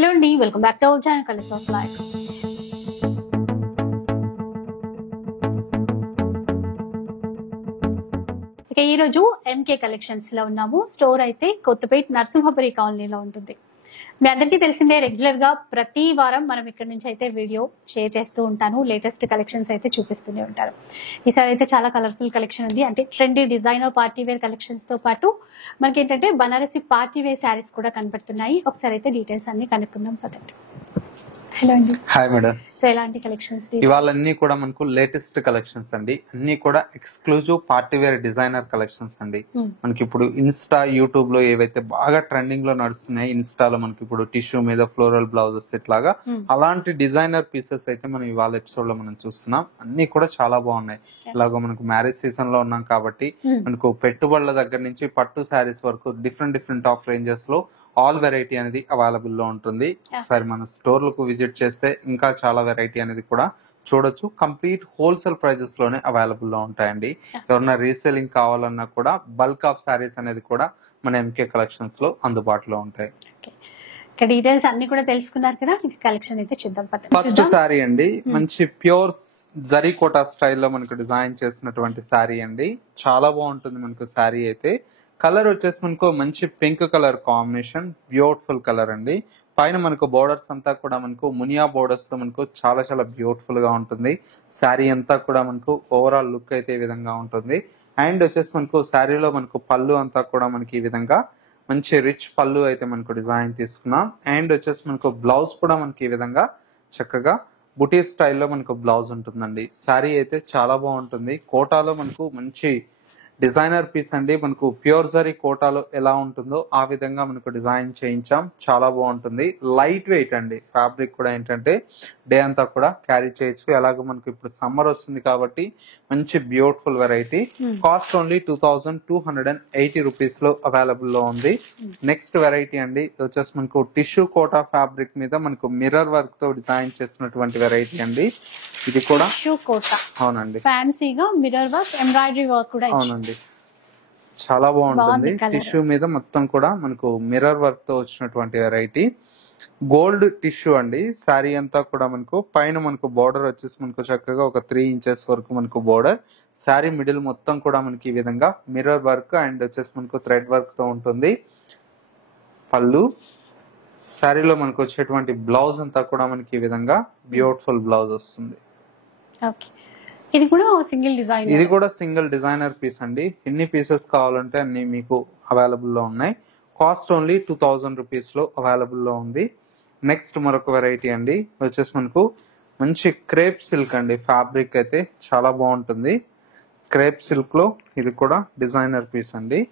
Hello అండి, welcome back to our channel colours of life. ఇక ఈరోజు ఎంకే కలెక్షన్స్ లో ఉన్నాము. స్టోర్ అయితే కొత్తపేట నరసింహపురి కాలనీలో ఉంటుంది. మీ అందరికీ తెలిసిందే, రెగ్యులర్ గా ప్రతి వారం మనం ఇక్కడ నుంచి అయితే వీడియో షేర్ చేస్తూ ఉంటాను. లేటెస్ట్ కలెక్షన్స్ అయితే చూపిస్తూనే ఉంటారు. ఈసారి అయితే చాలా కలర్ఫుల్ కలెక్షన్ ఉంది. అంటే trendy designer party wear collections తో పాటు మనకి ఏంటంటే బనారసి పార్టీ వేర్ శారీస్ కూడా కనపడుతున్నాయి. ఒకసారి అయితే డీటెయిల్స్ అన్ని కనుక్కుందాం పదండి. హలో అండి. Hi madam. సో ఎలాంటి కలెక్షన్స్? ఇవాళ అన్ని కూడా మనకు లేటెస్ట్ కలెక్షన్స్ అండి. అన్ని కూడా exclusive party wear designer collections అండి. మనకి ఇప్పుడు ఇన్స్టా, యూట్యూబ్ లో ఏవైతే బాగా ట్రెండింగ్ లో నడుస్తున్నాయి, ఇన్స్టాలో మనకి ఇప్పుడు టిష్యూ మీద ఫ్లోరల్ బ్లౌజెస్ ఇట్లాగా అలాంటి డిజైనర్ పీసెస్ అయితే మనం ఇవాళ ఎపిసోడ్ లో మనం చూస్తున్నాం. అన్ని కూడా చాలా బాగున్నాయి. ఇలాగో మనకు మ్యారేజ్ సీజన్ లో ఉన్నాం కాబట్టి మనకు పెట్టుబడుల దగ్గర నుంచి పట్టు శారీస్ వరకు డిఫరెంట్ ఆఫ్ రేంజెస్ లో ఆల్ వెరైటీ అనేది అవైలబుల్ లో ఉంటుంది. ఒకసారి మన స్టోర్లకు విజిట్ చేస్తే ఇంకా చాలా వెరైటీ అనేది కూడా చూడొచ్చు. కంప్లీట్ హోల్సేల్ ప్రైజెస్ లోనే అవైలబుల్ లో ఉంటాయండి. ఎవరన్నా రీసేలింగ్ కావాలన్నా కూడా బల్క్ ఆఫ్ శారీస్ అనేది కూడా మన ఎంకే కలెక్షన్స్ లో అందుబాటులో ఉంటాయి. డీటెయిల్స్ అన్ని కూడా తెలుసుకున్నారు కదా, కలెక్షన్ అయితే చూద్దాం. ఫస్ట్ శారీ అండి, మంచి ప్యూర్ జరీ కోటా స్టైల్లో మనకు డిజైన్ చేసినటువంటి శారీ అండి. చాలా బాగుంటుంది మనకు శారీ అయితే. కలర్ వచ్చేసి మనకు మంచి pink colour combination, beautiful colour అండి. పైన మనకు బోర్డర్స్ అంతా కూడా మనకు మునియా బోర్డర్స్ తో మనకు చాలా బ్యూటిఫుల్ గా ఉంటుంది. శారీ అంతా కూడా మనకు ఓవరాల్ లుక్ అయితే ఈ విధంగా ఉంటుంది. అండ్ వచ్చేసి మనకు శారీలో మనకు పళ్ళు అంతా కూడా మనకి ఈ విధంగా మంచి రిచ్ పళ్ళు అయితే మనకు డిజైన్ తీసుకున్నాం. అండ్ వచ్చేసి మనకు బ్లౌజ్ కూడా మనకి ఈ విధంగా చక్కగా బుటీ స్టైల్లో మనకు బ్లౌజ్ ఉంటుందండి. శారీ అయితే చాలా బాగుంటుంది. కోటాలో మనకు మంచి డిజైనర్ పీస్ అండి. మనకు ప్యూర్ జరీ కోటాలో ఎలా ఉంటుందో ఆ విధంగా మనకు డిజైన్ చేయించాం. చాలా బాగుంటుంది. లైట్ వెయిట్ అండి. ఫ్యాబ్రిక్ కూడా ఏంటంటే డే అంతా కూడా క్యారీ చేయొచ్చు. ఎలాగో మనకు ఇప్పుడు సమ్మర్ వస్తుంది కాబట్టి మంచి beautiful variety. Cost only 2280 rupees లో అవైలబుల్ లో ఉంది. నెక్స్ట్ వెరైటీ అండి వచ్చేసి మనకు టిష్యూ కోటా ఫ్యాబ్రిక్ మీద మనకు మిర్రర్ వర్క్ తో డిజైన్ చేసినటువంటి వెరైటీ అండి. ఇది కూడా టిష్యూ కోటా. అవునండి. ఫ్యాన్సీగా మిర్రర్ వర్క్, ఎంబ్రాయిడరీ వర్క్ కూడా. అవునండి, చాలా బాగుంటుంది. టిష్యూ మీద మొత్తం కూడా మనకు మిర్రర్ వర్క్ తో వచ్చినటువంటి వెరైటీ. గోల్డ్ టిష్యూ అండి. శారీ అంతా కూడా మనకు పైన మనకు బోర్డర్ వచ్చేసి మనకు చక్కగా ఒక 3 ఇంచెస్ వరకు మనకు బోర్డర్. శారీ మిడిల్ మొత్తం కూడా మనకి ఈ విధంగా మిర్రర్ వర్క్ అండ్ వచ్చేసి మనకు థ్రెడ్ వర్క్ తో ఉంటుంది. పళ్ళు, శారీలో మనకు వచ్చేటువంటి బ్లౌజ్ అంతా కూడా మనకి ఈ విధంగా బ్యూటిఫుల్ బ్లౌజ్ వస్తుంది. ఇది కూడా సింగిల్ డిజైన్. ఇది కూడా సింగిల్ డిజైనర్ పీస్ అండి. ఎన్ని పీసెస్ కావాలంటే అన్ని మీకు అవైలబుల్ లో ఉన్నాయి. కాస్ట్ ఓన్లీ 2000 రూపీస్ లో అవైలబుల్ లో ఉంది. నెక్స్ట్ మరొక వెరైటీ అండి వచ్చేసి మనకు మంచి క్రేప్ సిల్క్ అండి. ఫ్యాబ్రిక్ అయితే చాలా బాగుంటుంది. క్రేప్ సిల్క్ లో ఇది కూడా డిజైనర్ పీస్ అండి.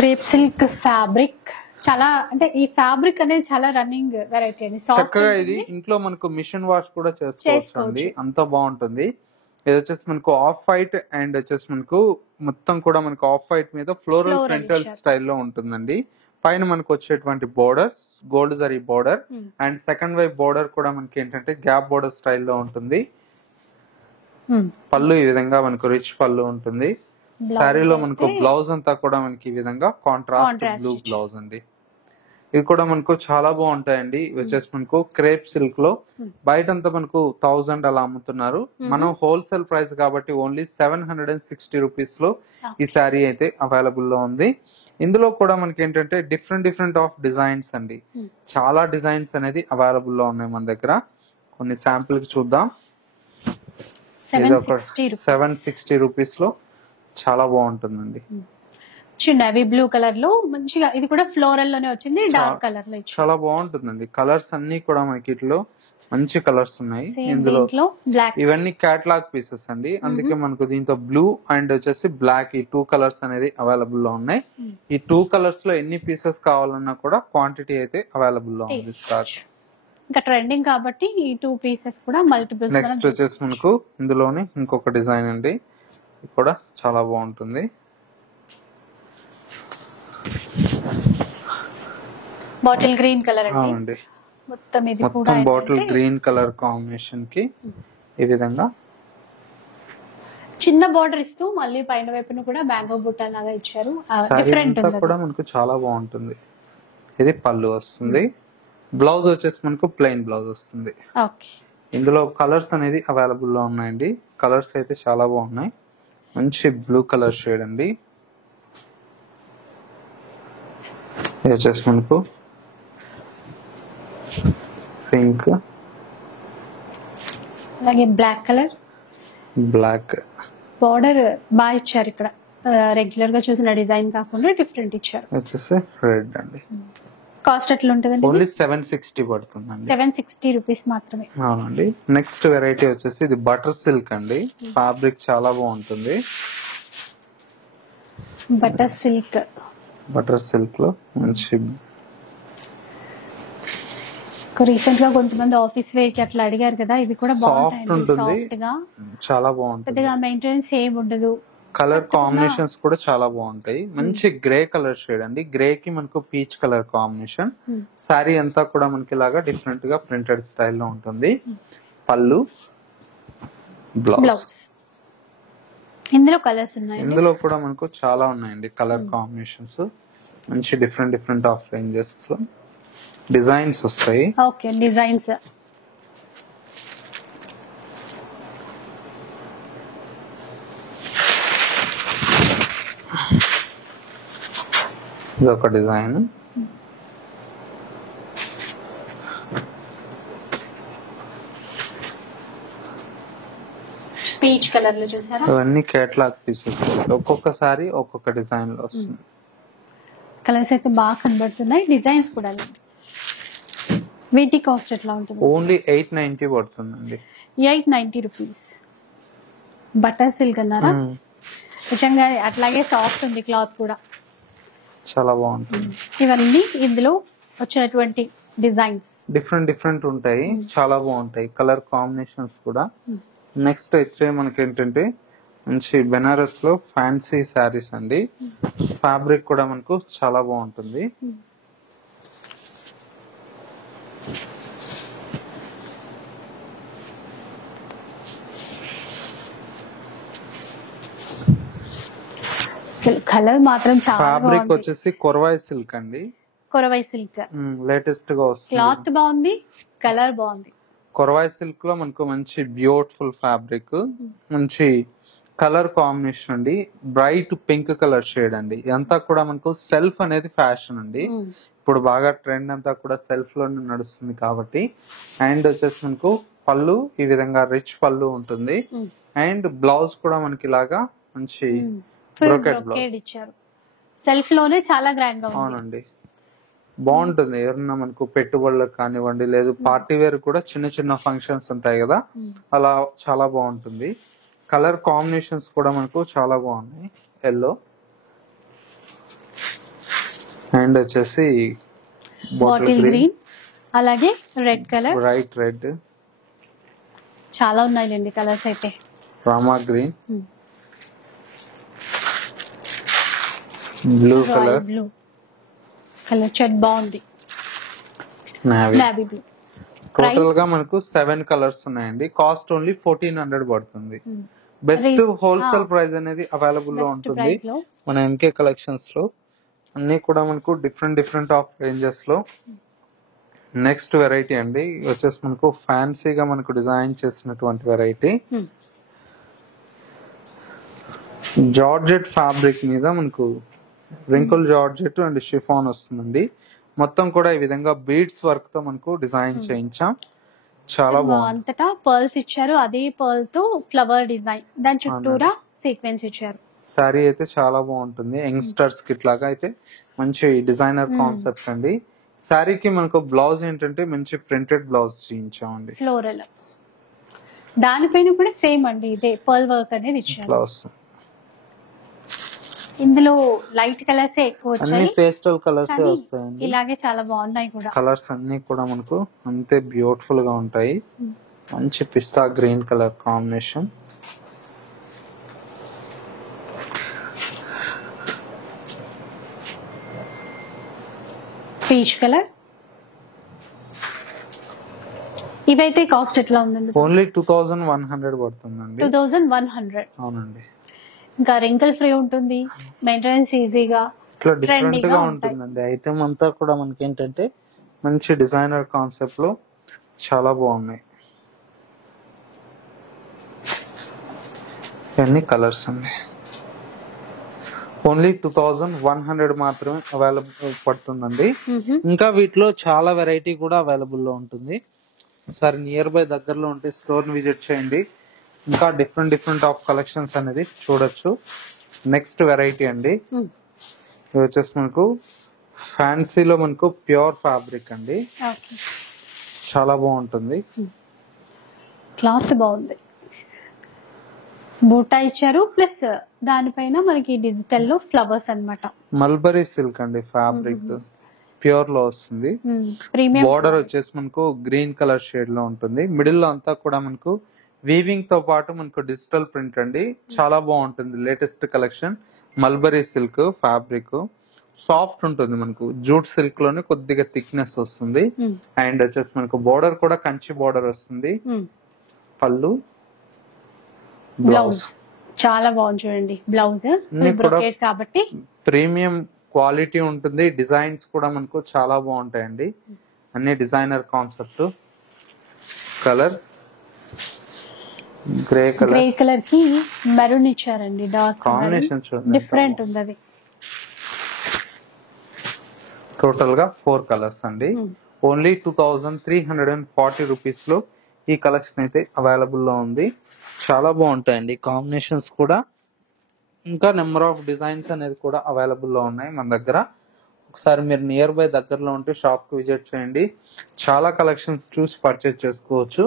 క్రేప్ సిల్క్ ఫ్యాబ్రిక్ చాలా, అంటే ఈ ఫ్యాబ్రిక్ అనేది చాలా రన్నింగ్ వెరైటీ అండి. చక్కగా ఇది ఇంట్లో మనకు మిషన్ వాష్ కూడా చేసుకోవచ్చు అండి. అంత బాగుంటుంది. ఇది వచ్చేసి మనకు ఆఫ్ వైట్ అండ్ వచ్చేసి మనకు మొత్తం కూడా మనకు ఆఫ్ వైట్ మీద ఫ్లోరల్ ప్రింటల్ స్టైల్లో ఉంటుందండి. పైన మనకు వచ్చేటువంటి borders gold zari border and second వైపు బోర్డర్ కూడా మనకి ఏంటంటే గ్యాప్ బోర్డర్ స్టైల్లో ఉంటుంది. పళ్ళు ఈ విధంగా మనకు రిచ్ పళ్ళు ఉంటుంది. శారీలో మనకు బ్లౌజ్ అంతా కూడా మనకి ఈ విధంగా కాంట్రాస్ట్ బ్లూ బ్లౌజ్ అండి. ఇవి కూడా మనకు చాలా బాగుంటాయండి. వచ్చేసి మనకు క్రేప్ సిల్క్ లో బయటంతా మనకు 1000 అలా అమ్ముతున్నారు. మనం హోల్సేల్ ప్రైస్ కాబట్టి ఓన్లీ 760 రూపీస్ లో ఈ శారీ అయితే అవైలబుల్ లో ఉంది. ఇందులో కూడా మనకి ఏంటంటే డిఫరెంట్ ఆఫ్ డిజైన్స్ అండి. చాలా డిజైన్స్ అనేది అవైలబుల్ లో ఉన్నాయి మన దగ్గర. కొన్ని శాంపుల్ కి చూద్దాం. 760 రూపీస్ లో చాలా బాగుంటుందండి. నేవీ బ్లూ కలర్ లో మంచిగా, ఇది కూడా ఫ్లోరల్ లోనే వచ్చింది. డార్క్ కలర్ లో చాలా బాగుంటుందండి. కలర్స్ అన్ని కూడా మనకి ఇట్లో మంచి కలర్స్ ఉన్నాయి. ఇందులో ఇవన్నీ క్యాటలాగ్ పీసెస్ అండి. అందుకే మనకు దీంతో బ్లూ అండ్ వచ్చేసి బ్లాక్ ఈ 2 కలర్స్ అనేది అవైలబుల్ లో ఉన్నాయి. ఈ 2 కలర్స్ లో ఎన్ని పీసెస్ కావాలన్నా కూడా క్వాంటిటీ అయితే అవైలబుల్ లో ఉంది. ఇంకా ట్రెండింగ్ కాబట్టి ఈ 2 పీసెస్ కూడా మల్టిపుల్. నెక్స్ట్ వచ్చేసి మనకు ఇందులోనే ఇంకొక డిజైన్ అండి. ఇది కూడా చాలా బాగుంటుంది. బాటిల్ గ్రీన్ కలర్ అండి. మొత్తం బాటిల్ గ్రీన్ కలర్ కాంబినేషన్ కి ఈ విధంగా చిన్న బార్డర్ ఇస్తూ మళ్ళీ పైన వైపున కూడా మ్యాంగో బుట్ట లాగా ఇచ్చారు. డిఫరెంట్ కూడా మనకు చాలా బాగుంటుంది. ఇది పళ్ళు వస్తుంది. బ్లౌజ్ వచ్చేసి మనకు ప్లెయిన్ బ్లౌజ్ వస్తుంది. ఓకే. ఇందులో కలర్స్ అనేది అవైలబుల్ లో ఉన్నాయండి. కలర్స్ అయితే చాలా బాగున్నాయి. మంచి బ్లూ కలర్ షేడ్ అండి. ఇది వచ్చేసి మనకు పింక్, అలాగే బ్లాక్ కలర్. బ్లాక్ బార్డర్ బాగా ఇచ్చారు ఇక్కడ, రెగ్యులర్ గా చూసిన డిజైన్ కాకుండా డిఫరెంట్ ఇచ్చారు. వచ్చేసి రెడ్ అండి. కాస్ట్ ఎట్లా ఉంటుందండి? ఓన్లీ 760 పడుతుందండి. 760 రూపీస్ మాత్రమే. అవునండి. నెక్స్ట్ వెరైటీ వచ్చేసి ఇది బటర్ సిల్క్ అండి. ఫ్యాబ్రిక్ చాలా బాగుంటుంది. Butter silk. బటర్ సిల్క్ లో మంచి రీసెంట్ గా కొంతమంది ఆఫీస్ వేర్ కి అట్లా అడిగారు కదా, ఇవి కూడా సాఫ్ట్ ఉంటుంది, సాఫ్ట్ గా చాలా బాగుంటుంది. పెద్దగా మెయింటెనెన్స్ ఏం ఉండదు. కలర్ కాంబినేషన్స్ కూడా చాలా బాగుంటాయి. మంచి గ్రే కలర్ షేడ్ అండి. గ్రే కి మనకు పీచ్ కలర్ కాంబినేషన్. సారీ అంతా కూడా మనకి ఇలాగా డిఫరెంట్ గా ప్రింటెడ్ స్టైల్లో ఉంటుంది. పళ్ళు, బ్లౌజ్. ఇందులో కలర్స్ ఉన్నాయి. ఇందులో కూడా మనకు చాలా ఉన్నాయండి కలర్ కాంబినేషన్స్. మంచి డిఫరెంట్ డిఫరెంట్ ఆఫ్ రేంజెస్ లో డిజైన్స్ వస్తాయి. Okay, designs. ఇది ఒక డిజైన్. పీచ్ కలర్ లో చూసారా? ఇవన్నీ కేటలాగ్ పీసెస్. ఒక్కొక్కసారి ఒక్కొక్క డిజైన్ లో వస్తుంది. కలర్స్ అయితే బాగా కనబడుతున్నాయి, డిజైన్స్ కూడా. వీటి కాస్ట్ ఎట్లా ఉంటుంది? ఓన్లీ 890 పడుతుందండి. 890 రూపీస్. బటర్ సిల్క్ అన్నారా? నిజంగా అట్లాగే సాఫ్ట్ ఉంది క్లాత్ కూడా, చాలా బాగుంటుంది. ఇవన్నీ ఇందులో వచ్చినటువంటి డిజైన్స్ డిఫరెంట్ డిఫరెంట్ ఉంటాయి, చాలా బాగుంటాయి కలర్ కాంబినేషన్స్ కూడా. నెక్స్ట్ అయితే మనకి ఏంటంటే మంచి బెనారస్ లో ఫ్యాన్సీ శారీస్ అండి. ఫ్యాబ్రిక్ కూడా మనకు చాలా బాగుంటుంది. కలర్ మాత్రం చాలా ఫ్యాబ్రిక్ వచ్చేసి కొరవాయి సిల్క్ అండి. కొరవై సిల్క్ లేటెస్ట్ గా వస్తుంది. క్లాత్ బాగుంది, కలర్ బాగుంది. కొరవాయి సిల్క్ లో మనకు మంచి బ్యూటిఫుల్ ఫ్యాబ్రిక్, మంచి కలర్ కాంబినేషన్ అండి. బ్రైట్ పింక్ కలర్ షేడ్ అండి. ఇదంతా కూడా మనకు సెల్ఫ్ అనేది ఫ్యాషన్ అండి. ఇప్పుడు బాగా ట్రెండ్ అంతా కూడా సెల్ఫ్ లో నడుస్తుంది కాబట్టి. అండ్ వచ్చేసి మనకు పళ్ళు ఈ విధంగా రిచ్ పళ్ళు ఉంటుంది. అండ్ బ్లౌజ్ కూడా మనకి ఇలాగా మంచి బ్రోకెట్ బ్లౌజ్ ఇచ్చారు. సెల్ఫ్ లోనే చాలా గ్రాండ్ గా ఉంది. అవునండి, బాగుంటుంది. ఎవరన్నా మనకు పెట్టుబడులకు కానివ్వండి, లేదు పార్టీ వేర్ కూడా చిన్న చిన్న ఫంక్షన్స్ ఉంటాయి కదా, అలా చాలా బాగుంటుంది. కలర్ కాంబినేషన్స్ కూడా మనకు చాలా బాగున్నాయి. ఎల్లో అండ్ వచ్చేసి బాటిల్ గ్రీన్, అలాగే రెడ్ కలర్, బ్రైట్ రెడ్, చాలా ఉన్నాయండి కలర్స్ అయితే. Rama green, blue colour, blue colour shirt బాగుంది, నావీ బ్లూ. టోటల్ గా మనకు 7 కలర్స్ ఉన్నాయండి. కాస్ట్ ఓన్లీ 1400 పడుతుంది. బెస్ట్ హోల్సేల్ ప్రైస్ అనేది అవైలబుల్ లో ఉంటుంది మన ఎంకే కలెక్షన్స్ లో. అన్ని కూడా మనకు డిఫరెంట్ డిఫరెంట్ ఆఫ్ రేంజెస్ లో. నెక్స్ట్ వెరైటీ అండి వచ్చేసి మనకు ఫ్యాన్సీగా మనకు డిజైన్ చేసినటువంటి వెరైటీ. జార్జెట్ ఫ్యాబ్రిక్ మీద మనకు రింకుల్ జార్జెట్ అండ్ షిఫాన్ వస్తుందండి. మొత్తం కూడా ఈ విధంగా బీడ్స్ వర్క్ తో మనకు డిజైన్ చేయించాం. చాలా బాగుంది. అంతటా పర్ల్స్ ఇచ్చారు, అదే పర్ల్ తో ఫ్లవర్ డిజైన్, దాని చుట్టూరా సీక్వెన్స్ ఇచ్చారు. సారీ అయితే చాలా బాగుంటుంది. యంగ్స్టర్స్ కిట్ లాగా అయితే మంచి డిజైనర్ కాన్సెప్ట్ అండి. సారీకి మనకు బ్లౌజ్ ఏంటంటే మంచి ప్రింటెడ్ బ్లౌజ్ చేయించామండి, ఫ్లోరల్. దానిపైన కూడా సేమ్ అండి ఇదే పర్ల్ వర్క్ అనేది ఇచ్చారు. బ్లౌజ్ ఇందులో లైట్ కలర్స్ ఎక్కువ అన్ని వచ్చాయి, పేస్టల్ కలర్స్ వస్తాయండి. ఇలాగే చాలా బాగున్నాయి కూడా. కలర్స్ అన్ని కూడా మనకు అంతే బ్యూటిఫుల్ గా ఉంటాయి. మంచి pista green colour combination, peach colour. ఇవైతే కాస్ట్ ఎట్లా ఉందండి? ఓన్లీ 2100 పడుతుందండి. 2100. అవునండి. ఇంకా రింకిల్ ఫ్రీ ఉంటుంది, మెయింటెనెన్స్ ఈజీగా, ఇట్లా డిఫరెంట్ Trendy గా గా ఉంటాయి. ఉంటుందండి. ఐటమ్ అంతా కూడా మనకి ఏంటంటే మంచి డిజైనర్ కాన్సెప్ట్ లో చాలా బాగున్నాయి. ఇవన్నీ కలర్స్ అండి. ఓన్లీ 2100 మాత్రమే అవైలబుల్ పడుతుందండి. ఇంకా వీటిలో చాలా వెరైటీ కూడా అవైలబుల్ లో ఉంటుంది. ఒకసారి నియర్ బై దగ్గరలో ఉంటే స్టోర్ విజిట్ చేయండి. ఇంకా డిఫరెంట్ డిఫరెంట్ ఆఫ్ కలెక్షన్స్ అనేది చూడొచ్చు. నెక్స్ట్ వెరైటీ అండి, ఇది వచ్చేసి మనకు ఫ్యాన్సీలో మనకు ప్యూర్ ఫ్యాబ్రిక్ అండి. ఓకే, చాలా బాగుంటుంది. క్లాత్ బాగుంది, బూటా ఇచ్చారు, ప్లస్ దానిపైన మనకి డిజిటల్ లో ఫ్లవర్స్ అన్నమాట. మల్బరీ సిల్క్ అండి ఫ్యాబ్రిక్, ప్యూర్ లో వస్తుంది. ప్రీమియం బార్డర్ వచ్చేసి మనకు గ్రీన్ కలర్ షేడ్ లో ఉంటుంది. మిడిల్ లో అంతా కూడా మనకు వీవింగ్ తో పాటు మనకు డిజిటల్ ప్రింట్ అండి. చాలా బాగుంటుంది. Latest collection mulberry silk fabric, soft ఉంటుంది. మనకు జూట్ సిల్క్ లోనే కొద్దిగా థిక్నెస్ వస్తుంది. అండ్ వచ్చేసి మనకు బార్డర్ కూడా కంచి బార్డర్ వస్తుంది. పళ్ళు, బ్లౌజ్ చాలా బాగుంది చూడండి. బ్లౌజ్ బ్రొకేట్ కాబట్టి ప్రీమియం క్వాలిటీ ఉంటుంది. డిజైన్స్ కూడా మనకు చాలా బాగుంటాయండి. అన్ని designer concept. Colour grey colour కి మెరూన్ ఇచ్చారండి. డార్క్ కాంబినేషన్ చూడండి, డిఫరెంట్ ఉంది అది. టోటల్ గా 4 కలర్స్ అండి. ఓన్లీ 2340 రూపీస్ లో ఈ కలెక్షన్ అయితే అవైలబుల్ లో ఉంది. చాలా బాగుంటాయండి కాంబినేషన్స్ కూడా. ఇంకా నెంబర్ ఆఫ్ డిజైన్స్ అనేది కూడా అవైలబుల్ లో ఉన్నాయి మన దగ్గర. ఒకసారి మీరు నియర్ బై దగ్గరలో ఉంటే షాప్ కి విజిట్ చేయండి. చాలా కలెక్షన్స్ చూసి పర్చేజ్ చేసుకోవచ్చు.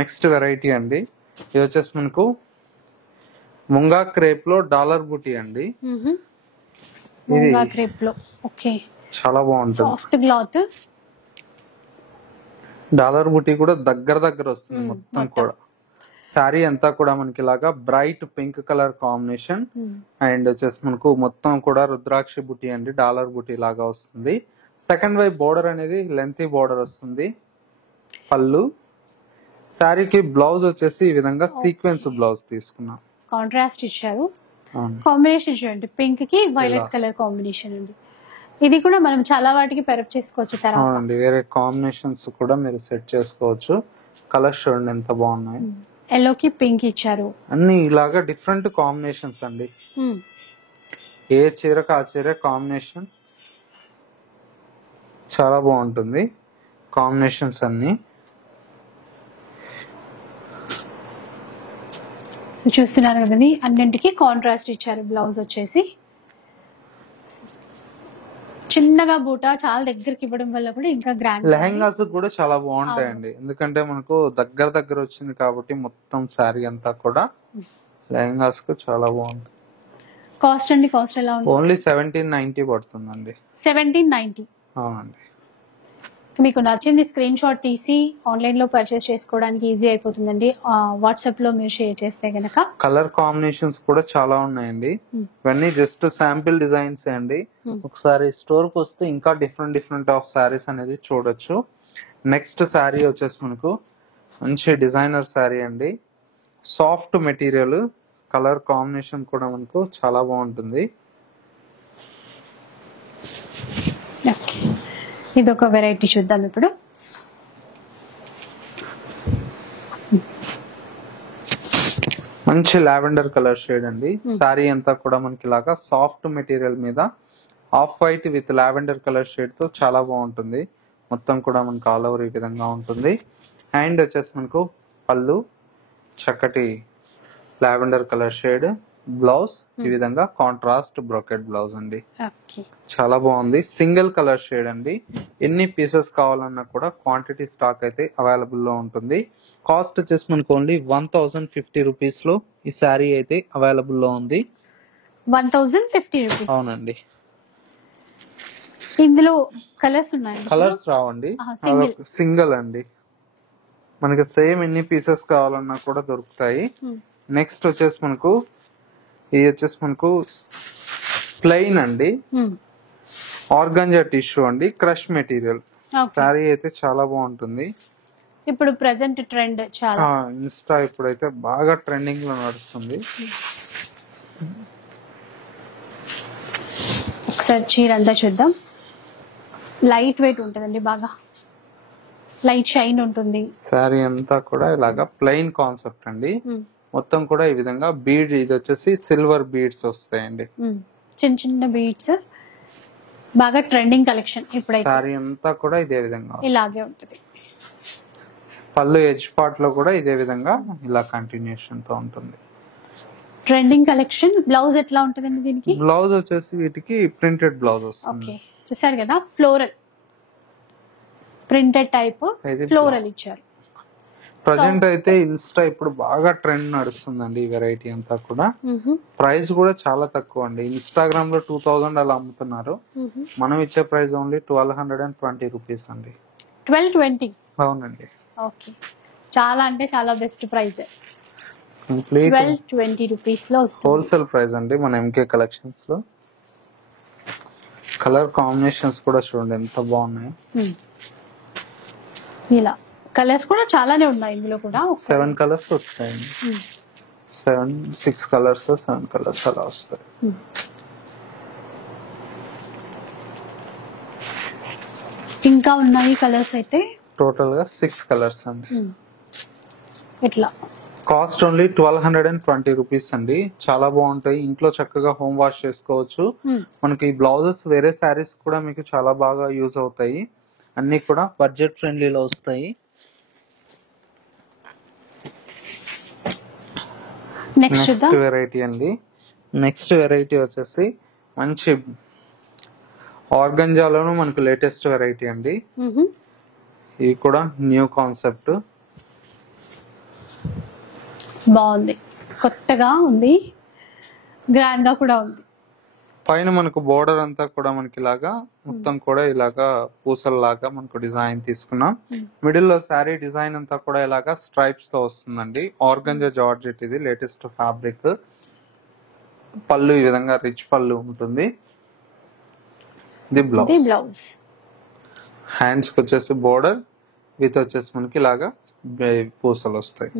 నెక్స్ట్ వెరైటీ అండి, ఇది వచ్చేసి మనకు ముంగా క్రేప్ లో డాలర్ బుటీ అండి. ముంగా క్రేప్ లో ఓకే, చాలా బాగుంటుంది. సాఫ్ట్ క్లాత్, డాలర్ బుటీ కూడా దగ్గర వస్తుంది మొత్తం కూడా. శారీ అంతా కూడా మనకి ఇలాగా bright pink colour combination. And వచ్చేసి మనకు మొత్తం కూడా రుద్రాక్షి బుటీ అండి, డాలర్ బుటీ లాగా వస్తుంది. సెకండ్ వైపు బోర్డర్ అనేది లెంతీ బోర్డర్ వస్తుంది. పళ్ళు, శారీకి బ్లౌజ్ వచ్చేసి ఈ విధంగా సీక్వెన్స్ బ్లౌజ్ తీసుకున్నాం. కాంట్రాస్ట్ ఇచ్చారు. కాంబినేషన్ చూడండి, పింక్ కి వైలెట్ కలర్ కాంబినేషన్ అండి. ఇది కూడా మనం చాలా వాటికి పెరప్ చేసుకోవచ్చు. అవునండి, వేరే కాంబినేషన్స్ కూడా మీరు సెట్ చేసుకోవచ్చు. కలర్స్ చూడండి ఎంత బాగున్నాయి. ఎల్లో కి పింక్ ఇచ్చారు. అన్ని ఇలాగా డిఫరెంట్ కాంబినేషన్స్ అండి. ఏ చీరకు ఆ చీర కాంబినేషన్ చాలా బాగుంటుంది. కాంబినేషన్స్ అన్ని చూస్తున్నారు కదండి, అన్నింటికి కాంట్రాస్ట్ ఇచ్చారు. బ్లౌజ్ వచ్చేసి చిన్నగా బూటా చాలా దగ్గరికి ఇవ్వడం వల్ల కూడా ఇంకా గ్రాండ్. లెహంగాస్ కూడా చాలా బాగుంటాయండి. ఎందుకంటే మనకు దగ్గర వచ్చింది కాబట్టి మొత్తం శారీ అంతా కూడా లెహంగాస్ కు చాలా బాగుంటుంది. కాస్ట్ అండి, కాస్ట్ ఎలా ఉంది? ఓన్లీ 1790 పడుతుందండి. 1790. అవునండి. మీకు నచ్చింది స్క్రీన్ షాట్ తీసి ఆన్లైన్ లో పర్చేస్ చేసుకోవడానికి ఈజీ అయిపోతుందండి. వాట్సాప్ లో మీరు షేర్ చేస్తే గనక. కలర్ కాంబినేషన్స్ కూడా చాలా ఉన్నాయండి. ఇవన్నీ జస్ట్ శాంపిల్ డిజైన్స్ అండి. ఒకసారి స్టోర్ కి వస్తే ఇంకా డిఫరెంట్ ఆఫ్ శారీస్ అనేది చూడొచ్చు. నెక్స్ట్ శారీ వచ్చేసి మనకు మంచి డిజైనర్ శారీ అండి. సాఫ్ట్ మెటీరియల్, కలర్ కాంబినేషన్ కూడా మనకు చాలా బాగుంటుంది. ఇది ఒక వెరైటీ చూద్దాం ఇప్పుడు. మంచి లావెండర్ కలర్ షేడ్ అండి. శారీ అంతా కూడా మనకి ఇలాగా సాఫ్ట్ మెటీరియల్ మీద off white with lavender colour shade తో చాలా బాగుంటుంది. మొత్తం కూడా మనకు ఆల్ ఓవర్ ఈ విధంగా ఉంటుంది. అండ్ వచ్చేసి మనకు పళ్ళు చక్కటి లావెండర్ కలర్ షేడ్, బ్లౌజ్ ఈ విధంగా కాంట్రాస్ట్ బ్రోకెట్ బ్లౌజ్ అండి. చాలా బాగుంది. సింగిల్ కలర్ షేడ్ అండి. ఎన్ని పీసెస్ కావాలన్నా కూడా క్వాంటిటీ స్టాక్ అయితే అవైలబుల్ లో ఉంటుంది. కాస్ట్ వచ్చేసి మనకు ఓన్లీ 1050 రూపీస్ లో ఈ శారీ అయితే అవైలబుల్ లో ఉంది. 1050 రూపీస్. అవునండి. ఇందులో కలర్స్ ఉన్నాయి? కలర్స్ రావండి, సింగిల్ అండి. మనకి సేమ్ ఎన్ని పీసెస్ కావాలన్నా కూడా దొరుకుతాయి. నెక్స్ట్ వచ్చేసి మనకు ఇది వచ్చేసి మనకు ప్లెయిన్ అండి, ఆర్గాంజా టిష్యూ అండి, క్రష్ మెటీరియల్. శారీ అయితే చాలా బాగుంటుంది. ఇప్పుడు ప్రెసెంట్ ట్రెండ్ చాలా, ఇన్స్టా ఇప్పుడైతే బాగా ట్రెండింగ్ లో నడుస్తుంది. ఒకసారి చీర అంతా చూద్దాం. లైట్ వెయిట్ ఉంటుందండి, బాగా లైట్ షైన్ ఉంటుంది. శారీ అంతా కూడా ఇలాగా ప్లెయిన్ కాన్సెప్ట్ అండి. మొత్తం కూడా ఈ విధంగా బీడ్, ఇది వచ్చేసి సిల్వర్ బీడ్స్ వస్తాయండి. చిన్న చిన్న బీడ్స్, బాగా ట్రెండింగ్ కలెక్షన్ ఇప్పుడైతే. శారీ అంతా కూడా ఇదే విధంగా ఇలాగే ఉంటుంది. పళ్ళు ఎడ్జ్ పార్ట్ లో కూడా ఇదే విధంగా ఇలా కంటిన్యూషన్ తో ఉంటుంది. Trending collection. బ్లౌజ్ ఎట్లా ఉంటుందండి దీనికి? బ్లౌజ్ వచ్చేసి వీటికి ప్రింటెడ్ బ్లౌజ్ వస్తుంది. ఓకే, చూసారు కదా, ఫ్లోరల్ ప్రింటెడ్ టైప్ ఫ్లోరల్ ఇచ్చారు. ప్రజెంట్ అయితే ఇన్స్టా ఇప్పుడు బాగా ట్రెండ్ నడుస్తుందండి ఈ వెరైటీ అంతా కూడా. ప్రైస్ కూడా చాలా తక్కువ అండి. ఇన్స్టాగ్రామ్ లో 2000 అలా అమ్ముతున్నారు. మనం ఇచ్చే ప్రైస్ ఓన్లీ 1220 రూపీస్ అండి. 1220? అవునండి. ఓకే, చాలా అంటే చాలా బెస్ట్ ప్రైస్. కంప్లీట్ 1220 రూపీస్ లో వస్తుంది. హోల్సేల్ ప్రైస్ అండి మన ఎంకే కలెక్షన్స్ లో. కలర్ కాంబినేషన్స్ కూడా చూడండి ఎంత బాగున్నాయి. ఇలా కలర్స్ కూడా చాలానే ఉన్నాయి ఇందులో కూడా. 7 కలర్స్ వస్తాయండి. 6 కలర్స్ 7 కలర్స్ అలా వస్తాయి. ఇంకా ఉన్నాయి కలర్స్ అయితే టోటల్ గా 6 కలర్స్ అండి. ఇట్లా కాస్ట్ ఓన్లీ 1220 రూపీస్ అండి. చాలా బాగుంటాయి, ఇంట్లో చక్కగా హోమ్ వాష్ చేసుకోవచ్చు. మనకి ఈ బ్లౌజెస్ వేరే శారీస్ కూడా మీకు చాలా బాగా యూజ్ అవుతాయి. అన్ని కూడా బడ్జెట్ ఫ్రెండ్లీలో వస్తాయి. నెక్స్ట్ వెరైటీ అండి. నెక్స్ట్ వెరైటీ వచ్చేసి మంచి ఆర్గంజాలోను మనకు లేటెస్ట్ వెరైటీ అండి. ఇది కూడా న్యూ కాన్సెప్ట్. బాగుంది, కొత్తగా ఉంది, గ్రాండ్ గా కూడా ఉంది. పైన మనకు బోర్డర్ అంతా కూడా మనకి ఇలాగా మొత్తం కూడా ఇలాగా పూసల్లాగా మనకు డిజైన్ తీసుకున్నాం. మిడిల్ లో శారీ డిజైన్ అంతా కూడా ఇలాగా స్ట్రైప్స్ తో వస్తుందండి. ఆర్గంజా జార్జెట్ ఇది లేటెస్ట్ ఫ్యాబ్రిక్. పళ్ళు ఈ విధంగా రిచ్ పళ్ళు ఉంటుంది. ఇది బ్లౌజ్. హ్యాండ్స్ కి వచ్చేసి బోర్డర్ విత్ వచ్చేసి మనకి ఇలాగా పూసలు వస్తాయి.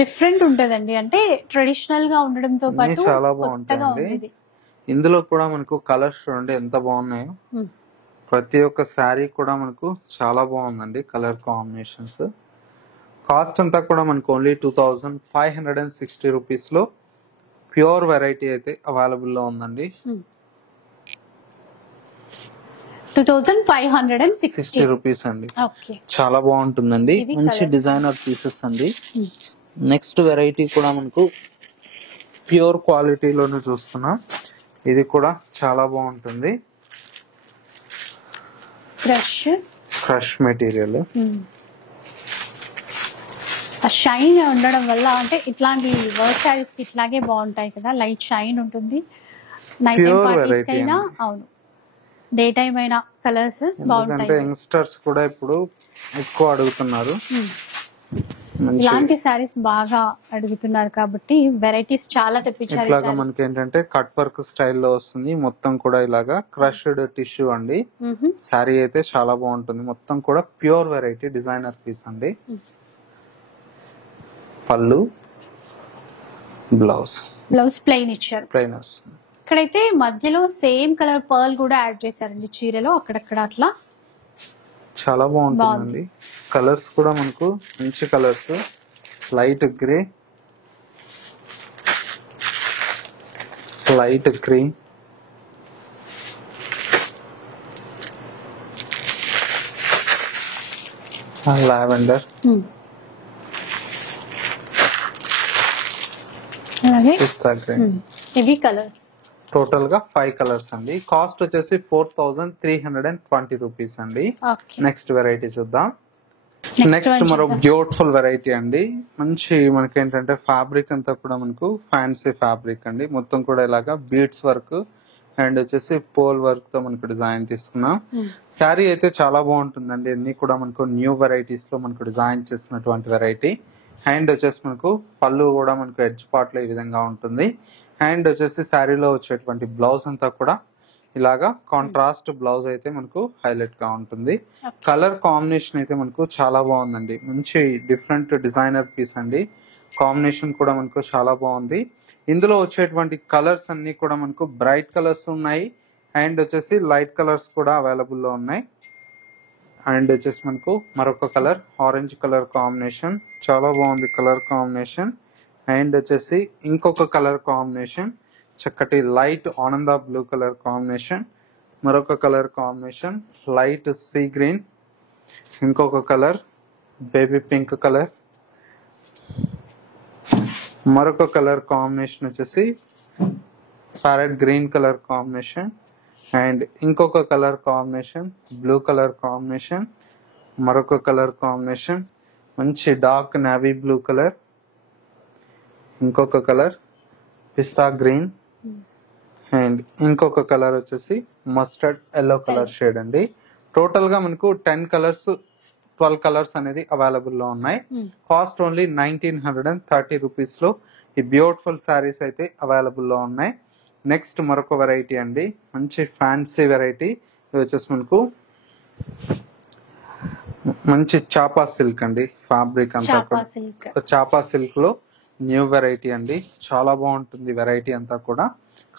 డిఫరెంట్ ఉంటదండి, అంటే ట్రెడిషనల్ గా ఉండడంతో పాటు చాలా బాగుంటాయండి. ఇందులో కూడా మనకు కలర్స్ చూడండి ఎంత బాగున్నాయో. ప్రతి ఒక్క శారీ కూడా మనకు చాలా బాగుందండి కలర్ కాంబినేషన్స్. కాస్ట్ అంతా కూడా మనకు ఓన్లీ 2560 రూపీస్ లో ప్యూర్ వెరైటీ అయితే అవైలబుల్ లో ఉందండి. 2560 రూపీస్ అండి. చాలా బాగుంటుందండి, మంచి డిజైనర్ పీసెస్ అండి. నెక్స్ట్ వెరైటీ కూడా మనకు ప్యూర్ క్వాలిటీలోనే చూస్తున్నాం. ఇది కూడా చాలా బాగుంటుంది. Crush material. ఆ షైన్ ఉండడం వల్ల, అంటే ఇట్లాంటి వర్క్ శారీస్ కి ఇట్లాగే బాగుంటాయి కదా, లైట్ షైన్ ఉంటుంది. నైట్ టైం పార్టీస్ కైనా, అవును, డే టైం అయినా కలర్స్ బాగుంటాయి. యంగ్స్టర్స్ కూడా ఇప్పుడు ఎక్కువ అడుగుతున్నారు. ఇలాంటి శారీస్ బాగా అడుగుతున్నారు కాబట్టి వెరైటీస్ చాలా తెప్పించారు. ఇట్లాగా మనకి ఏంటంటే కట్ వర్క్ స్టైల్లో వస్తుంది. మొత్తం కూడా ఇలాగా క్రష్డ్ టిష్యూ అండి. శారీ అయితే చాలా బాగుంటుంది. మొత్తం కూడా ప్యూర్ వెరైటీ డిజైనర్ పీస్ అండి. పళ్ళు, బ్లౌజ్ ప్లెయిన్ ఇచ్చారు. ప్లెయిన్ వస్తుంది. ఇక్కడైతే మధ్యలో సేమ్ కలర్ పర్ల్ కూడా యాడ్ చేశారండి చీరలో, అక్కడక్కడ అట్లా. చాలా బాగుంటుందండి. కలర్స్ కూడా మనకు మంచి colours, light grey, light green, lavender, pista green. ఇవి కలర్స్ టోటల్ గా 5 కలర్స్ అండి. కాస్ట్ వచ్చేసి 4320 రూపీస్ అండి. నెక్స్ట్ వెరైటీ చూద్దాం. నెక్స్ట్ మరో బ్యూటిఫుల్ వెరైటీ అండి. మంచి మనకి ఏంటంటే ఫ్యాబ్రిక్ అంతా కూడా మనకు ఫ్యాన్సీ ఫ్యాబ్రిక్ అండి. మొత్తం కూడా ఇలాగా బీడ్స్ వర్క్ అండ్ వచ్చేసి పోల్ వర్క్ తో మనకు డిజైన్ తీసుకున్నాం. శారీ అయితే చాలా బాగుంటుందండి. అన్ని కూడా మనకు న్యూ వెరైటీస్ లో మనకు డిజైన్ చేసినటువంటి వెరైటీ. హ్యాండ్ వచ్చేసి మనకు పళ్ళు కూడా మనకు ఎడ్జ్ పార్ట్ లో ఈ విధంగా ఉంటుంది. అండ్ వచ్చేసి శారీలో వచ్చేటువంటి బ్లౌజ్ అంతా కూడా ఇలాగా కాంట్రాస్ట్ బ్లౌజ్ అయితే మనకు హైలైట్ గా ఉంటుంది. కలర్ కాంబినేషన్ అయితే మనకు చాలా బాగుందండి. మంచి డిఫరెంట్ డిజైనర్ పీస్ అండి. కాంబినేషన్ కూడా మనకు చాలా బాగుంది. ఇందులో వచ్చేటువంటి కలర్స్ అన్ని కూడా మనకు బ్రైట్ కలర్స్ ఉన్నాయి అండ్ వచ్చేసి లైట్ కలర్స్ కూడా అవైలబుల్ లో ఉన్నాయి. అండ్ వచ్చేసి మనకు మరొక కలర్ ఆరెంజ్ కలర్ కాంబినేషన్, చాలా బాగుంది కలర్ కాంబినేషన్. అండ్ వచ్చేసి ఇంకొక కలర్ కాంబినేషన్ చక్కటి లైట్ ఆనంద బ్లూ కలర్ కాంబినేషన్, మరొక colour combination light sea green, ఇంకొక కలర్ బేబీ పింక్ కలర్, మరొక కలర్ కాంబినేషన్ వచ్చేసి parrot green colour combination, and ఇంకొక colour combination blue colour combination, మరొక కలర్ కాంబినేషన్ మంచి డార్క్ నేవీ బ్లూ కలర్, ఇంకొక colour pista green, and ఇంకొక colour వచ్చేసి mustard yellow colour shade అండి. టోటల్ గా మనకు 10 కలర్స్ 12 కలర్స్ అనేది అవైలబుల్ లో ఉన్నాయి. కాస్ట్ ఓన్లీ 1930 రూపీస్ లో ఈ బ్యూటిఫుల్ శారీస్ అయితే అవైలబుల్ లో ఉన్నాయి. నెక్స్ట్ మరొక వెరైటీ అండి, మంచి ఫ్యాన్సీ వెరైటీ. ఇది వచ్చేసి మనకు మంచి చాపా సిల్క్ అండి, ఫ్యాబ్రిక్ అంతా చాపా సిల్క్ లో న్యూ వెరైటీ అండి. చాలా బాగుంటుంది వెరైటీ అంతా కూడా.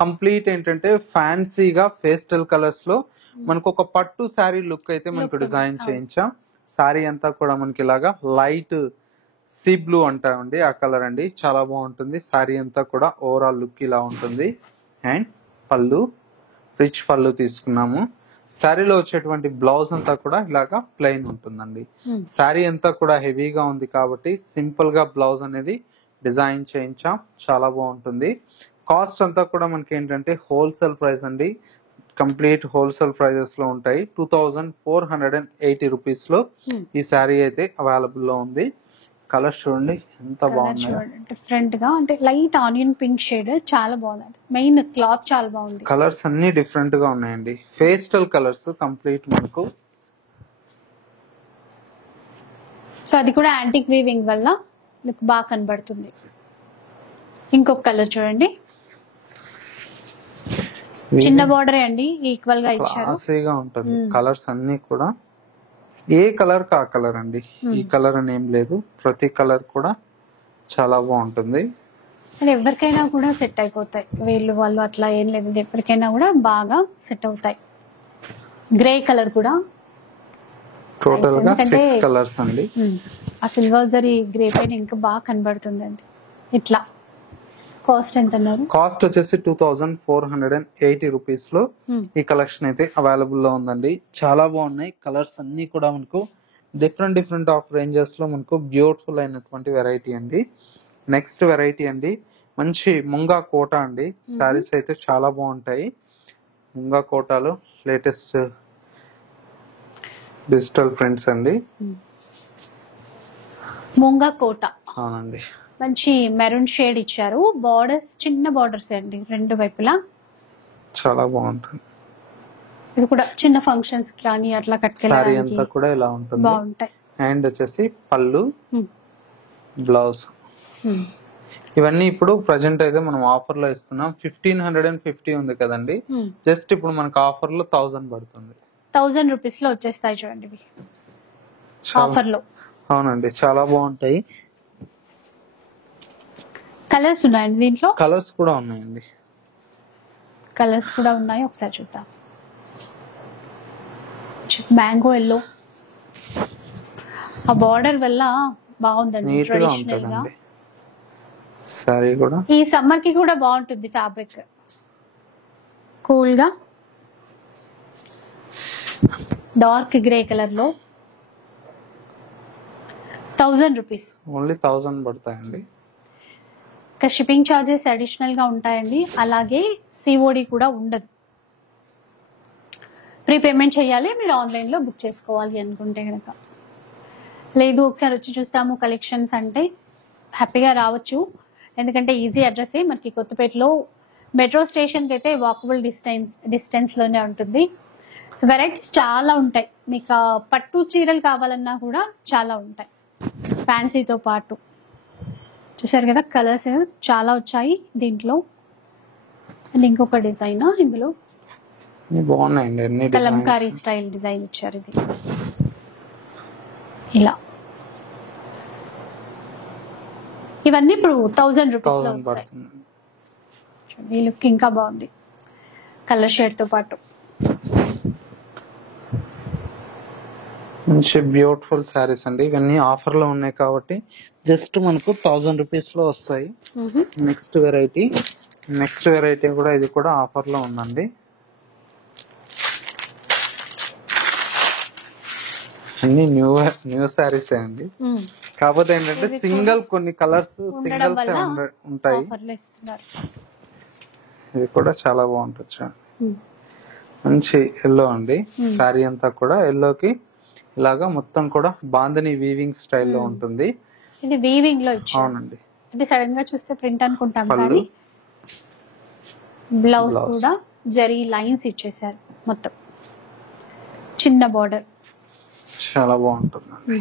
కంప్లీట్ ఏంటంటే ఫ్యాన్సీగా పేస్టల్ కలర్స్ లో మనకు ఒక పట్టు శారీ లుక్ అయితే మనకు డిజైన్ చేయించాం. శారీ అంతా కూడా మనకి ఇలాగా లైట్ సీ బ్లూ అంటామండి, ఆ కలర్ అండి. చాలా బాగుంటుంది శారీ అంతా కూడా. ఓవరాల్ లుక్ ఇలా ఉంటుంది. అండ్ పళ్ళు రిచ్ పళ్ళు తీసుకున్నాము. శారీలో వచ్చేటువంటి బ్లౌజ్ అంతా కూడా ఇలాగా ప్లెయిన్ ఉంటుందండి. శారీ అంతా కూడా హెవీగా ఉంది కాబట్టి సింపుల్ గా బ్లౌజ్ అనేది డిజైన్ చేయించాం. చాలా బాగుంటుంది. కాస్ట్ అంతా కూడా మనకి ఏంటంటే హోల్సేల్ ప్రైస్ అండి, కంప్లీట్ హోల్సేల్ ప్రైజెస్ లో ఉంటాయి. 2480 రూపీస్ లో ఈ శారీ అయితే అవైలబుల్ లో ఉంది. కలర్స్ చూడండి ఎంత బాగున్నాయి, డిఫరెంట్ గా అంటే లైట్ ఆనియన్ పింక్ షేడ్, చాలా బాగుంది. మెయిన్ క్లాత్ చాలా బాగుంది. కలర్స్ అన్ని డిఫరెంట్ గా ఉన్నాయండి, పేస్టల్ కలర్స్ కంప్లీట్ మనకు. సో అది కూడా యాంటిక్ వీవింగ్ వల్ల లుక్ బాగా కనబడుతుంది. ఇంకొక కలర్ చూడండి, చిన్న బార్డర్ అండి, ఈక్వల్ గా ఇచ్చారు. క్లాసీగా ఉంటుంది. కలర్స్ అన్ని కూడా ఏ కలర్ కా కలర్ అండి, ఈ కలర్ అని ఏం లేదు, ప్రతి కలర్ కూడా చాలా బాగుంటుంది. ఎవరికైనా కూడా సెట్ అయిపోతాయి, వీళ్ళు వాళ్ళు అట్లా ఏం లేదు, ఎవరికైనా కూడా బాగా సెట్ అవుతాయి. గ్రే కలర్ కూడా టోటల్ గా 6 కలర్స్ అండి. ఆ సిల్వర్ జరీ గ్రే పైన ఇంకా బాగా కనబడుతుందండి. ఇట్లా కాస్ట్ ఎంత అన్నారు? కాస్ట్ వచ్చేసి 2480 రూపీస్ లో ఈ కలెక్షన్ అయితే అవైలబుల్ లో ఉందండి. చాలా బాగున్నాయి కలర్స్ అన్ని కూడా. మనకు డిఫరెంట్ ఆఫ్ రేంజెస్ లో మనకు బ్యూటిఫుల్ అయినటువంటి వెరైటీ అండి. నెక్స్ట్ వెరైటీ అండి, మంచి ముంగా కోట అండి. శారీస్ అయితే చాలా బాగుంటాయి. ముంగా కోటాలో లేటెస్ట్ డిజిటల్ ప్రింట్స్ అండి. ముంగా కోట అవునండి, మంచి మెరూన్ షేడ్ ఇచ్చారు. బార్డర్స్ చిన్న బార్డర్స్ అండి రెండు వైపులా, చాలా బాగుంటుంది. ఇది కూడా చిన్న ఫంక్షన్స్ కానీ అట్లా సారీ అంతా కూడా ఇలా ఉంటుంది, బాగుంటాయి. అండ్ వచ్చేసి పళ్ళు, బ్లౌజ్. ఇవన్నీ ఇప్పుడు ప్రజెంట్ అయితే మనం ఆఫర్ లో ఇస్తున్నాం. 1550 ఉంది కదండి, జస్ట్ ఇప్పుడు మనకు ఆఫర్ లో 1000 పడుతుంది. 1000 రూపీస్ లో వచ్చేస్తాయి చూడండి ఇవి ఆఫర్ లో. అవునండి, చాలా బాగుంటాయి. కలర్స్ ఉన్నాయండి దీంట్లో? కలర్స్ కూడా ఉన్నాయండి, కలర్స్ కూడా ఉన్నాయి, ఒకసారి చూద్దాం. మ్యాంగో ఎల్లో, ఆ బార్డర్ వల్ల బాగుందండి, నీట్ గా ట్రెడిషనల్ గా. ఉంటుందండి సారీ కూడా. ఈ సమ్మర్ కి కూడా బాగుంటుంది ఫ్యాబ్రిక్, కూల్ గా. డార్క్ గ్రే కలర్ లో 1000 రూపీస్, ఓన్లీ 1000 పడతాయండి. ఇంకా షిప్పింగ్ ఛార్జెస్ అడిషనల్ గా ఉంటాయండి. అలాగే సిఓడి కూడా ఉండదు, ప్రీపేమెంట్ చేయాలి. మీరు ఆన్లైన్ లో బుక్ చేసుకోవాలి అనుకుంటే కనుక. లేదు ఒకసారి వచ్చి చూస్తాము కలెక్షన్స్ అంటే హ్యాపీగా రావచ్చు, ఎందుకంటే ఈజీ అడ్రస్ మనకి కొత్తపేటలో మెట్రో స్టేషన్ కి అయితే వాకబుల్ డిస్టెన్స్ లోనే ఉంటుంది. సో వెరైటీస్ చాలా ఉంటాయి. మీకు పట్టు చీరలు కావాలన్నా కూడా చాలా ఉంటాయి ఫ్యాన్సీతో పాటు. చూసారు కదా కలర్స్ చాలా వచ్చాయి దీంట్లో. అండ్ ఇంకొక డిజైన్ ఇందులో బాగున్నాయండి, కలంకారీ స్టైల్ డిజైన్ ఇచ్చారు. ఇది ఇలా ఇవన్నీ ఇప్పుడు 1000 రూపీస్ లో వస్తాయి. ఈ లుక్ ఇంకా బాగుంది. కలర్ షేడ్ తో పాటు. మంచి బ్యూటిఫుల్ శారీస్ అండి. ఇవన్నీ ఆఫర్ లో ఉన్నాయి కాబట్టి జస్ట్ మనకు 1000 రూపీస్ లో వస్తాయి. నెక్స్ట్ వెరైటీ కూడా ఇది కూడా ఆఫర్ లో ఉందండి. అన్ని న్యూ శారీస్ అండి. కాకపోతే ఏంటంటే సింగిల్ కొన్ని కలర్స్ సింగిల్స్ ఉంటాయి. ఇది కూడా చాలా బాగుంటుంది. మంచి ఎల్లో అండి. శారీ అంతా కూడా ఎల్లోకి ఇలాగా మొత్తం కూడా బాందని వీవింగ్ స్టైల్లో ఉంటుంది. ఇది వీవింగ్ లో ఇచ్చారు. అవునండి. అంటే సడన్ గా చూస్తే ప్రింట్ అనుకుంటాం కానీ బ్లౌజ్ కూడా జరీ లైన్స్ ఇచ్చేసారు. మొత్తం చిన్న బార్డర్ చాలా బాగుంటుంది.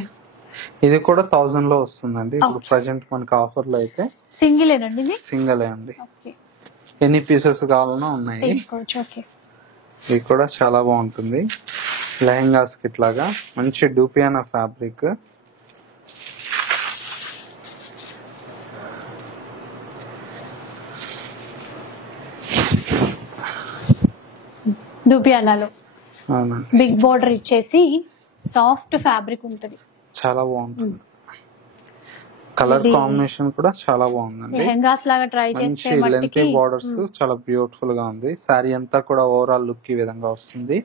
ఇది కూడా 1000 లో వస్తుందండి. ఇప్పుడు ప్రెసెంట్ మనకి ఆఫర్ లో అయితే సింగిలేనండి. సింగిలే అండి. ఎన్ని పీసెస్ కావాలన్నా ఉన్నాయి. ఇది కూడా చాలా బాగుంటుంది. లెహంగాస్ కి ఇట్లాగా మంచి డూపియానా ఫ్యాబ్రిక్. డూపియానాలో బిగ్ బోర్డర్ ఇచ్చేసి సాఫ్ట్ ఫ్యాబ్రిక్ ఉంటుంది. చాలా బాగుంటుంది. కలర్ కాంబినేషన్ కూడా చాలా బాగుందండి. లెహంగాస్ లాగా ట్రై చేస్తే లెంతీ బోర్డర్స్ చాలా బ్యూటిఫుల్ గా ఉంది. సారీ అంతా కూడా ఓవరాల్ లుక్ ఈ విధంగా వస్తుంది.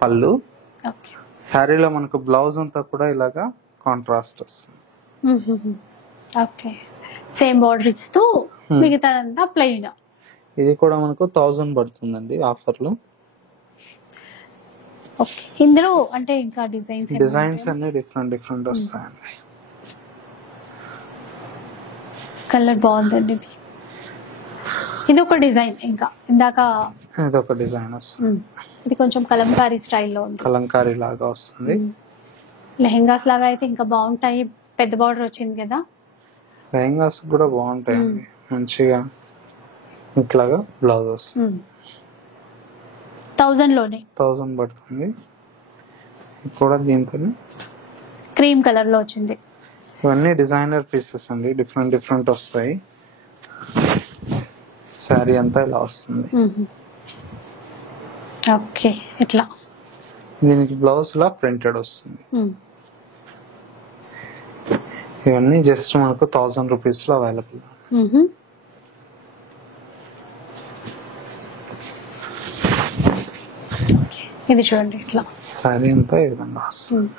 పళ్ళు శారీలో మనకు బ్లౌజ్ అంతా కూడా ఇలాగా కాంట్రాస్ట్ వస్తుంది. ఓకే, సేమ్ బోర్డర్ ఇస్తూ మిగతాదంతా ప్లెయిన్. ఇది కూడా మనకు 1000 పడుతుందండి ఆఫర్ లో. ఓకే, ఇందులో అంటే ఇంకా డిజైన్స్ అన్ని డిఫరెంట్ వస్తాయండి. కలర్ బాగుందండి. ఇది ఒక డిజైన్. ఇంకా ఇందాక ఇది ఒక డిజైన్ వస్తుంది. ఇది కొంచెం కలంకారీ స్టైల్లో ఉంది. కలంకారీ లాగా వస్తుంది. లెహంగాస్ లాగా అయితే ఇంకా బాగుంటాయి. పెద్ద బార్డర్ వచ్చింది కదా. లెహంగాస్ కూడా బాగుంటాయండి. మంచిగా ఇట్లాగా బ్లౌజ్ వస్తుంది. 1000 లోనే 1000 పడుతుంది. కూడా దీంతో క్రీమ్ కలర్ లో వచ్చింది. ఇవన్నీ డిజైనర్ పీసెస్ అండి. డిఫరెంట్ వస్తాయి. శారీ అంతా ఇలా వస్తుంది. ఓకే, ఇట్లా దీనికి బ్లౌజ్ లా ప్రింటెడ్ వస్తుంది. ఇవన్నీ జస్ట్ మనకు 1000 రూపీస్ లో అవైలబుల్. ఇది చూడండి, ఇట్లా శారీ అంతా ఈ విధంగా వస్తుంది.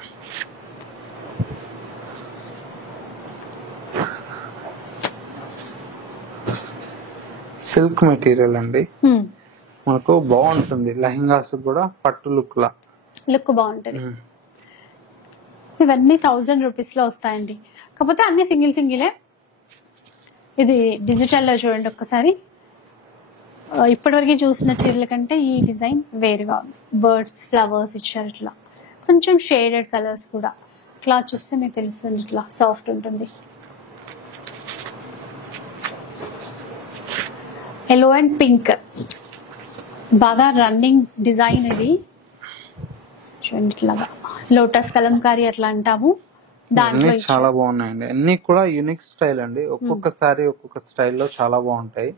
సిల్క్ మెటీరియల్ అండి. మనకు బాగుంటుంది. లెహంగాస్ కూడా పట్టు లుక్ బాగుంటుంది. ఇవన్నీ 1000 రూపీస్ లో వస్తాయండి. కాకపోతే అన్ని సింగిలే. ఇది డిజిటల్ లో చూడండి ఒక్కసారి. ఇప్పటివరకు చూసిన చీరల కంటే ఈ డిజైన్ వేరుగా ఉంది. బర్డ్స్, ఫ్లవర్స్ ఇచ్చారు. ఇట్లా కొంచెం షేడెడ్ కలర్స్ కూడా. ఇట్లా చూస్తే మీకు తెలుస్తుంది. ఇట్లా సాఫ్ట్ ఉంటుంది. ఎల్లో అండ్ పింక్ బాగా రన్నింగ్ డిజైన్. ఇది చూడండి, ఇట్లాగా లోటస్ కలంకారీ అట్లా అంటాము. దాంట్లో చాలా బాగున్నాయండి. అన్ని కూడా యూనిక్ స్టైల్ అండి. ఒక్కొక్క సారీ ఒక్కొక్క స్టైల్లో చాలా బాగుంటాయి.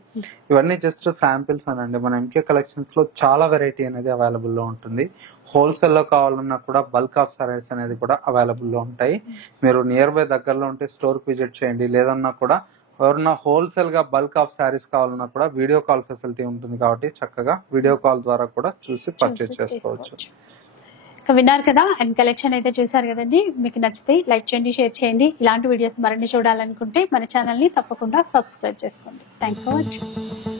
ఇవన్నీ జస్ట్ శాంపిల్స్ అనండి. మన ఎంకే కలెక్షన్స్ లో చాలా వెరైటీ అనేది అవైలబుల్ లో ఉంటుంది. హోల్సేల్ లో కావాలన్నా కూడా బల్క్ ఆఫ్ సారీస్ అనేది కూడా అవైలబుల్ లో ఉంటాయి. మీరు నియర్ బై దగ్గరలో ఉంటే స్టోర్ కి విజిట్ చేయండి. లేదన్నా కూడా ఎవరన్నా హోల్సేల్ గా బల్క్ ఆఫ్ శారీస్ కావాలన్నా కూడా వీడియో కాల్ ఫెసిలిటీ ఉంటుంది కాబట్టి చక్కగా వీడియో కాల్ ద్వారా కూడా చూసి పర్చేస్ చేసుకోవచ్చు. విన్నారు కదా. అండ్ కలెక్షన్ అయితే చూసారు కదండి. మీకు నచ్చితే లైక్ చేయండి, షేర్ చేయండి. ఇలాంటి వీడియోస్ మరిన్ని చూడాలనుకుంటే మన ఛానల్ ని తప్పకుండా సబ్స్క్రైబ్ చేసుకోండి. Thanks for watching.